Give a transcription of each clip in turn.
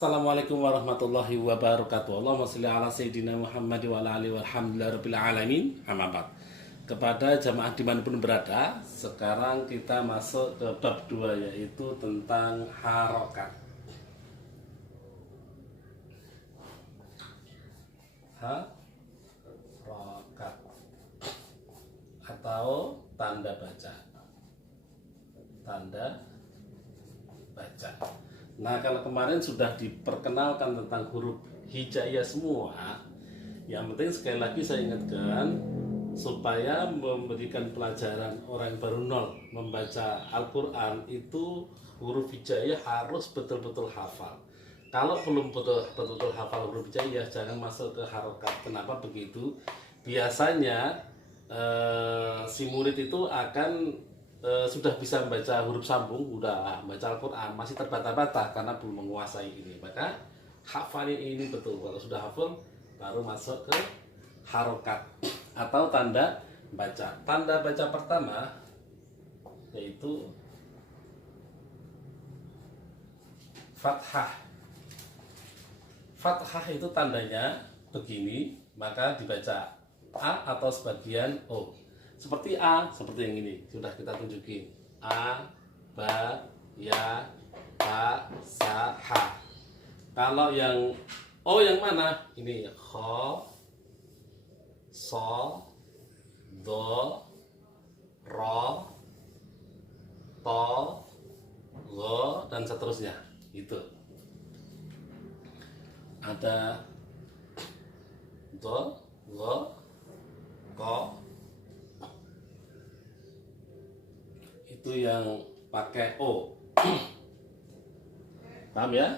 Assalamualaikum warahmatullahi wabarakatuh. Allahumma sholli ala sayyidina Muhammad wa ala alihi walhamdulillahi rabbil alamin. Amma ba'd. Kepada jamaah dimanapun berada, sekarang kita masuk ke bab 2, yaitu tentang harokat. Harokat atau tanda baca. Tanda baca. Nah, kalau kemarin sudah diperkenalkan tentang huruf hijaiyah semua, yang penting sekali lagi saya ingatkan supaya memberikan pelajaran orang baru nol membaca Al-Quran itu huruf hijaiyah harus betul-betul hafal. Kalau belum betul-betul hafal huruf hijaiyah, jangan masuk ke harokat. Kenapa begitu? Biasanya si murid itu akan sudah bisa membaca huruf sambung, udah baca Al-Quran, masih terbata-bata karena belum menguasai ini. Maka hafalin ini betul. Kalau sudah hafal, baru masuk ke harokat atau tanda baca. Tanda baca pertama yaitu fathah. Fathah itu tandanya begini, maka dibaca A atau sebagian O. Seperti A, seperti yang ini sudah kita tunjukin. A, ba, ya, ta, sa, ha. Kalau yang O yang mana? Ini kho, so, do, ro, to, go, dan seterusnya. Itu. Ada do, go, ko. Itu yang pakai O. Paham ya?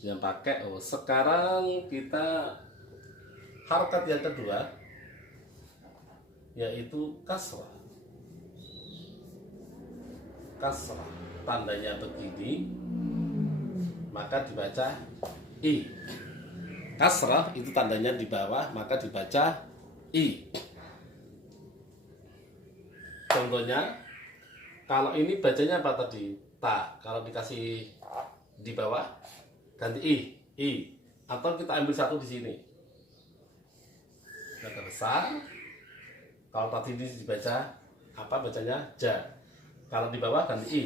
Yang pakai O. Sekarang kita harokat yang kedua, yaitu kasrah. Kasrah tandanya begini, maka dibaca I. Kasrah itu tandanya di bawah, maka dibaca I. Contohnya, kalau ini bacanya apa tadi? Ta. Kalau dikasih di bawah, ganti I. Atau kita ambil satu di sini. Letter besar. Kalau tadi ini dibaca apa? Bacanya ja. Kalau di bawah ganti I.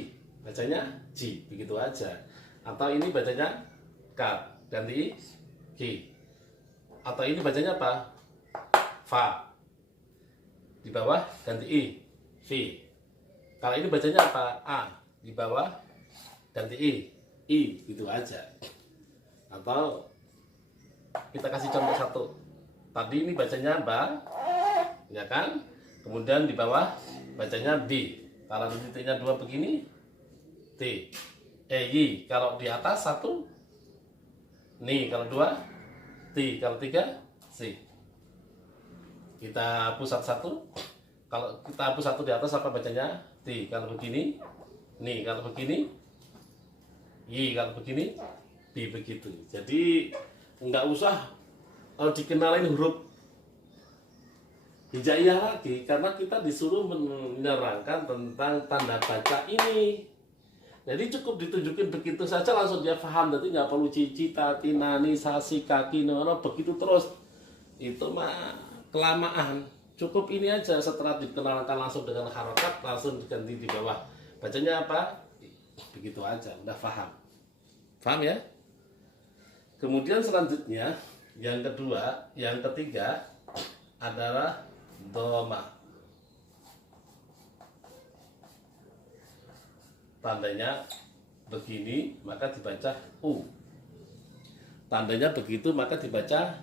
Bacanya ji. Begitu aja. Atau ini bacanya ka. Ganti ki. Atau ini bacanya apa? Fa. Di bawah ganti I. Fi. Kalau ini bacanya apa? A. Di bawah ganti I. Gitu aja. Atau kita kasih contoh satu. Tadi ini bacanya ba, ya kan? Kemudian di bawah bacanya bi. Kalau di titiknya 2 begini, T. Y. Kalau di atas 1, ni. Kalau 2, T. Kalau 3, C. Kita hapus satu-satu. Kalau kita hapus satu di atas, apa bacanya? T. Kalau begini, ni. Kalau begini, Y. Kalau begini, B. Begitu. Jadi nggak usah dikenalin huruf hijaiyah lagi, karena kita disuruh menerangkan tentang tanda baca ini. Jadi cukup ditunjukin begitu saja langsung dia paham. Jadi nggak perlu cici, tati, nani, sasi, kaki, nono, begitu terus. Itu mah kelamaan. Cukup ini aja, setelah dikenalkan langsung dengan harokat, langsung diganti di bawah. Bacanya apa? Begitu aja, udah paham. Paham ya? Kemudian selanjutnya, yang kedua, yang ketiga adalah doma. Tandanya begini, maka dibaca U. Tandanya begitu, maka dibaca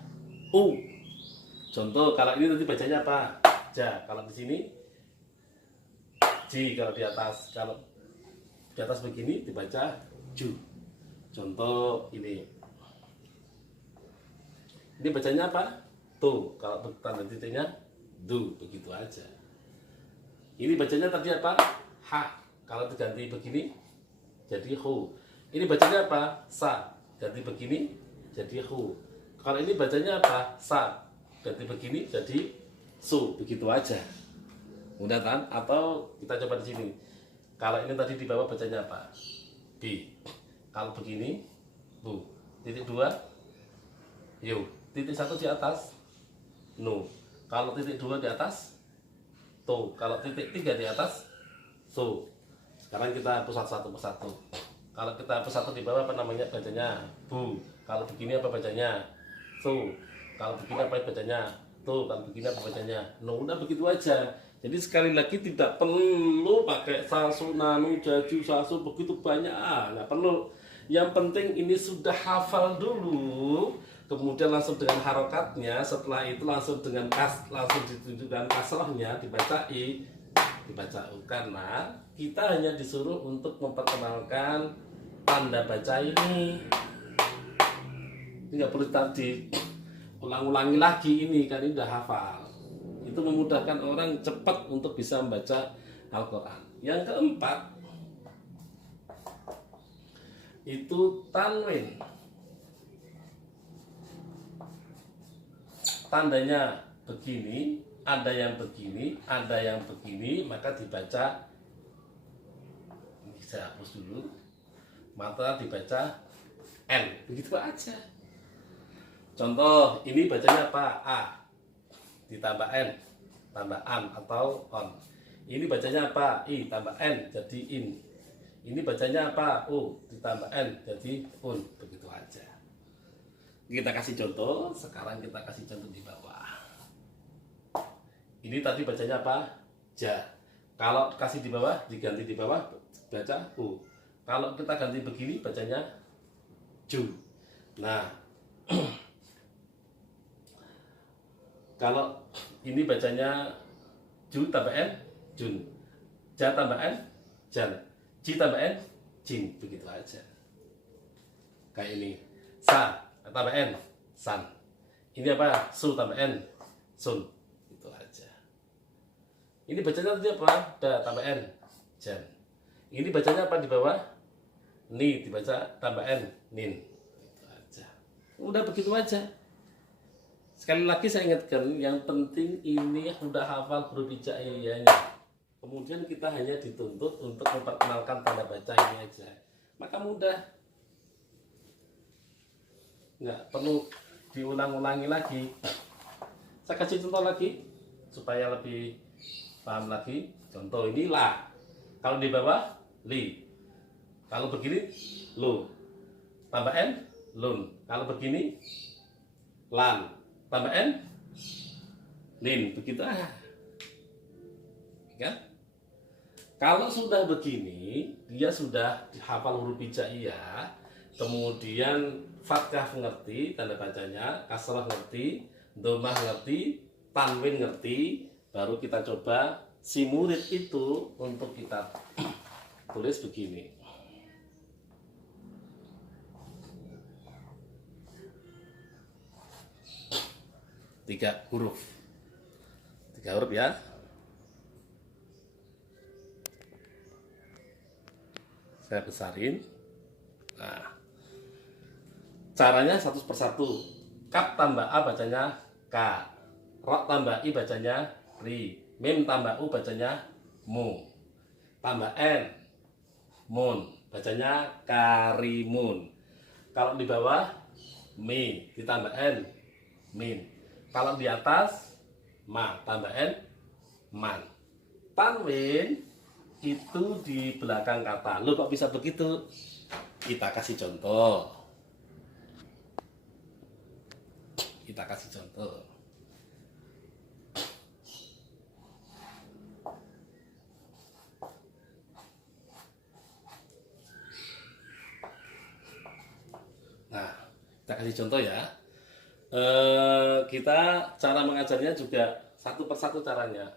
U. Contoh, kalau ini nanti bacanya apa? Ja. Kalau di sini Ji. Kalau di atas begini dibaca Ju. Contoh ini. Ini bacanya apa? Tu. Kalau tanda titiknya Du. Begitu aja. Ini bacanya tadi apa? Ha. Kalau diganti begini jadi hu. Ini bacanya apa? Sa. Ganti begini jadi hu. Kalau ini bacanya apa? Sa. Ganti begini jadi su. Begitu aja. Mudah kan? Atau kita coba di sini. Kalau ini tadi di bawah bacanya apa? B. Kalau begini Bu. Titik 2, yo. Titik 1 di atas, no. Kalau titik 2 di atas, to. Kalau titik 3 di atas, so. Sekarang kita hapus satu persatu. Kalau kita hapus satu di bawah, apa namanya bacanya? Bu. Kalau begini apa bacanya? So. Kalau begini apa bacanya? To. Kalau begini apa bacanya? No. Udah begitu aja. Jadi sekali lagi tidak perlu pakai sasu, nanu, jaju, sasu begitu banyak, nggak perlu. Yang penting ini sudah hafal dulu, kemudian langsung dengan harokatnya. Setelah itu langsung dengan langsung ditunjukkan kasrohnya, dibaca u. Karena kita hanya disuruh untuk memperkenalkan tanda baca ini. Ini nggak perlu tadi ulang-ulangi lagi ini, kan ini udah hafal. Itu memudahkan orang cepat untuk bisa membaca Al-Quran. Yang keempat itu tanwin. Tandanya begini, ada yang begini, ada yang begini, maka dibaca. Ini saya hapus dulu. Maka dibaca N, begitu aja. Contoh, ini bacanya apa? A ditambah N, tambah an atau on. Ini bacanya apa? I tambah N jadi in. Ini bacanya apa? U ditambah N jadi un. Begitu aja. Kita kasih contoh. Sekarang kita kasih contoh di bawah. Ini tadi bacanya apa? Ja. Kalau kasih di bawah, diganti di bawah, baca U. Kalau kita ganti begini, bacanya ju. Nah, kalau ini bacanya ju tambah n, jun. Ja tambah n, jan. Ji tambah n, jin. Begitu aja. Kayak ini. Sa tambah n, san. Ini apa? Su tambah n, sun. Itu aja. Ini bacanya tadi apa? Da tambah n, jan. Ini bacanya apa di bawah? Ni dibaca tambah n, nin. Itu aja. Udah begitu aja. Sekali lagi saya ingatkan, yang penting ini sudah hafal huruf hijaiyahnya. Kemudian kita hanya dituntut untuk memperkenalkan tanda baca ini aja. Maka mudah. Nggak perlu diulang-ulangi lagi. Saya kasih contoh lagi supaya lebih paham lagi. Contoh ini la. Kalau di bawah li. Kalau begini lu. Tambah n, lun. Kalau begini lan. Tambah n, nin. Begitu aja. Kan? Kalau sudah begini, dia sudah hafal huruf hijaiyah, kemudian fathah ngerti tanda bacanya, kasrah ngerti, dhammah ngerti, tanwin ngerti, baru kita coba si murid itu untuk kita tulis begini. Tiga huruf ya. Saya besarin. Nah, caranya satu persatu. Kap tambah A bacanya K, Ro tambah I bacanya Ri, Mim tambah U bacanya Mu, tambah N, Mun, bacanya Karimun. Kalau di bawah Mi ditambah N, Min. Kalau di atas ma tambah n, man. Tanwin itu di belakang kata. Lo kok bisa begitu? Kita kasih contoh. Nah, kita kasih contoh ya. Kita cara mengajarnya juga satu persatu caranya.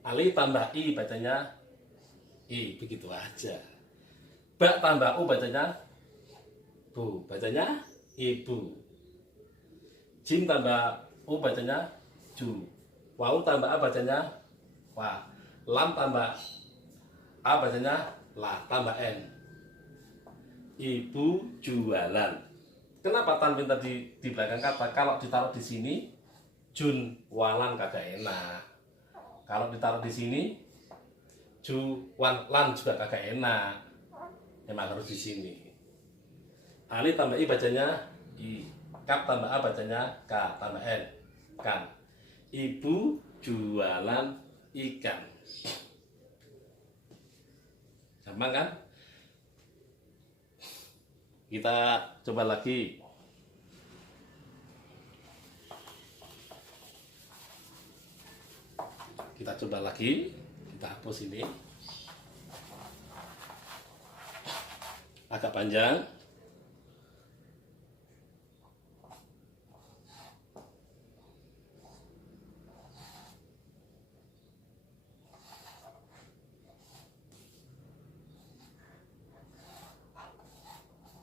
Ali tambah I bacanya I, begitu aja. Ba tambah U bacanya Bu, bacanya ibu. Jim tambah U bacanya Ju. Wau tambah A bacanya Wa. Lam tambah A bacanya La, tambah N. Ibu jualan. Kenapa tanwin tadi di belakang kata? Kalau ditaruh di sini, jun walan kagak enak. Kalau ditaruh di sini, ju wan lan juga kagak enak. Emang harus di sini. alif tambah i bacanya i, kaf tambah a bacanya k tambah n, kan. Ibu jualan ikan. Gampang kan? Kita coba lagi. Kita coba lagi. Kita hapus ini. Agak panjang.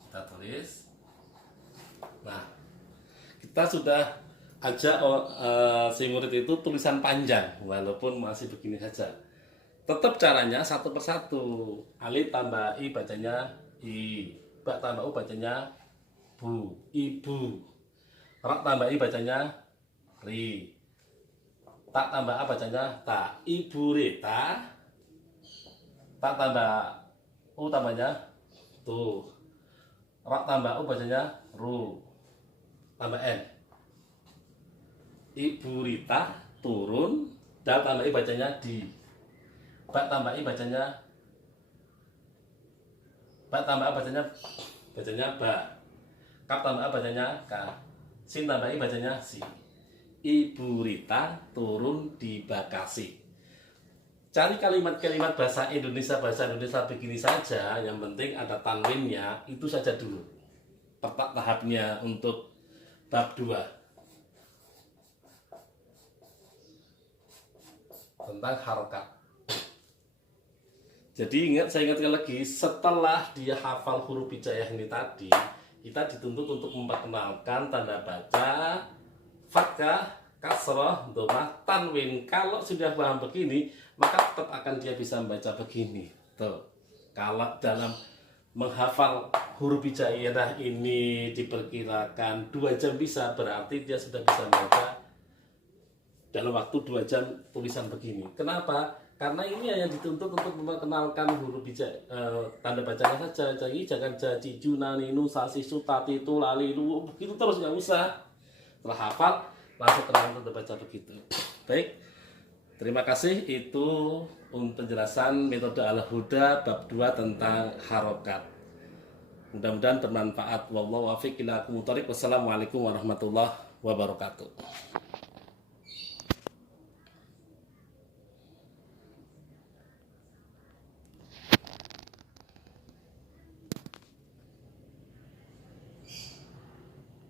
Kita tulis. Nah, kita sudah ajak si murid itu tulisan panjang, walaupun masih begini saja. Tetap caranya satu persatu. Alif tambah i bacanya i, ba tambah u bacanya bu, ibu. Ra tambah i bacanya ri, tak tambah a bacanya ta, ibu Rita. Tak tambah u tambahnya tuh, ra tambah u bacanya ru, tambah n. Ibu Rita turun, dal tambah i bacanya di, ba tambah i bacanya, ba tambah a bacanya ba, kap tambah a bacanya k, sin tambah i bacanya si. Ibu Rita turun di Bekasi. Cari kalimat-kalimat bahasa Indonesia begini saja, yang penting ada tanwinnya, itu saja dulu. Tahapnya untuk bab 2 tentang harokat. Jadi saya ingatkan lagi, setelah dia hafal huruf hijaiyah ini tadi, kita dituntut untuk memperkenalkan tanda baca, fathah, kasroh, dhammah, tanwin. Kalau sudah paham begini, maka tetap akan dia bisa membaca begini. Tuh. Kalau dalam menghafal huruf hijaiyah ini diperkirakan 2 jam bisa, berarti dia sudah bisa membaca dalam waktu 2 jam tulisan begini. Kenapa? Karena ini yang dituntut untuk memperkenalkan huruf tanda bacanya saja. Jadi jangan jaji junani nusa sisu tati tu lali lu begitu terus, nggak usah. Setelah hafal langsung kenal tanda baca begitu. Baik, terima kasih. Itu untuk penjelasan metode Al-Huda bab 2 tentang harokat. Mudah-mudahan bermanfaat. Wallahu a'lam bishawab. Wassalamualaikum warahmatullahi wabarakatuh.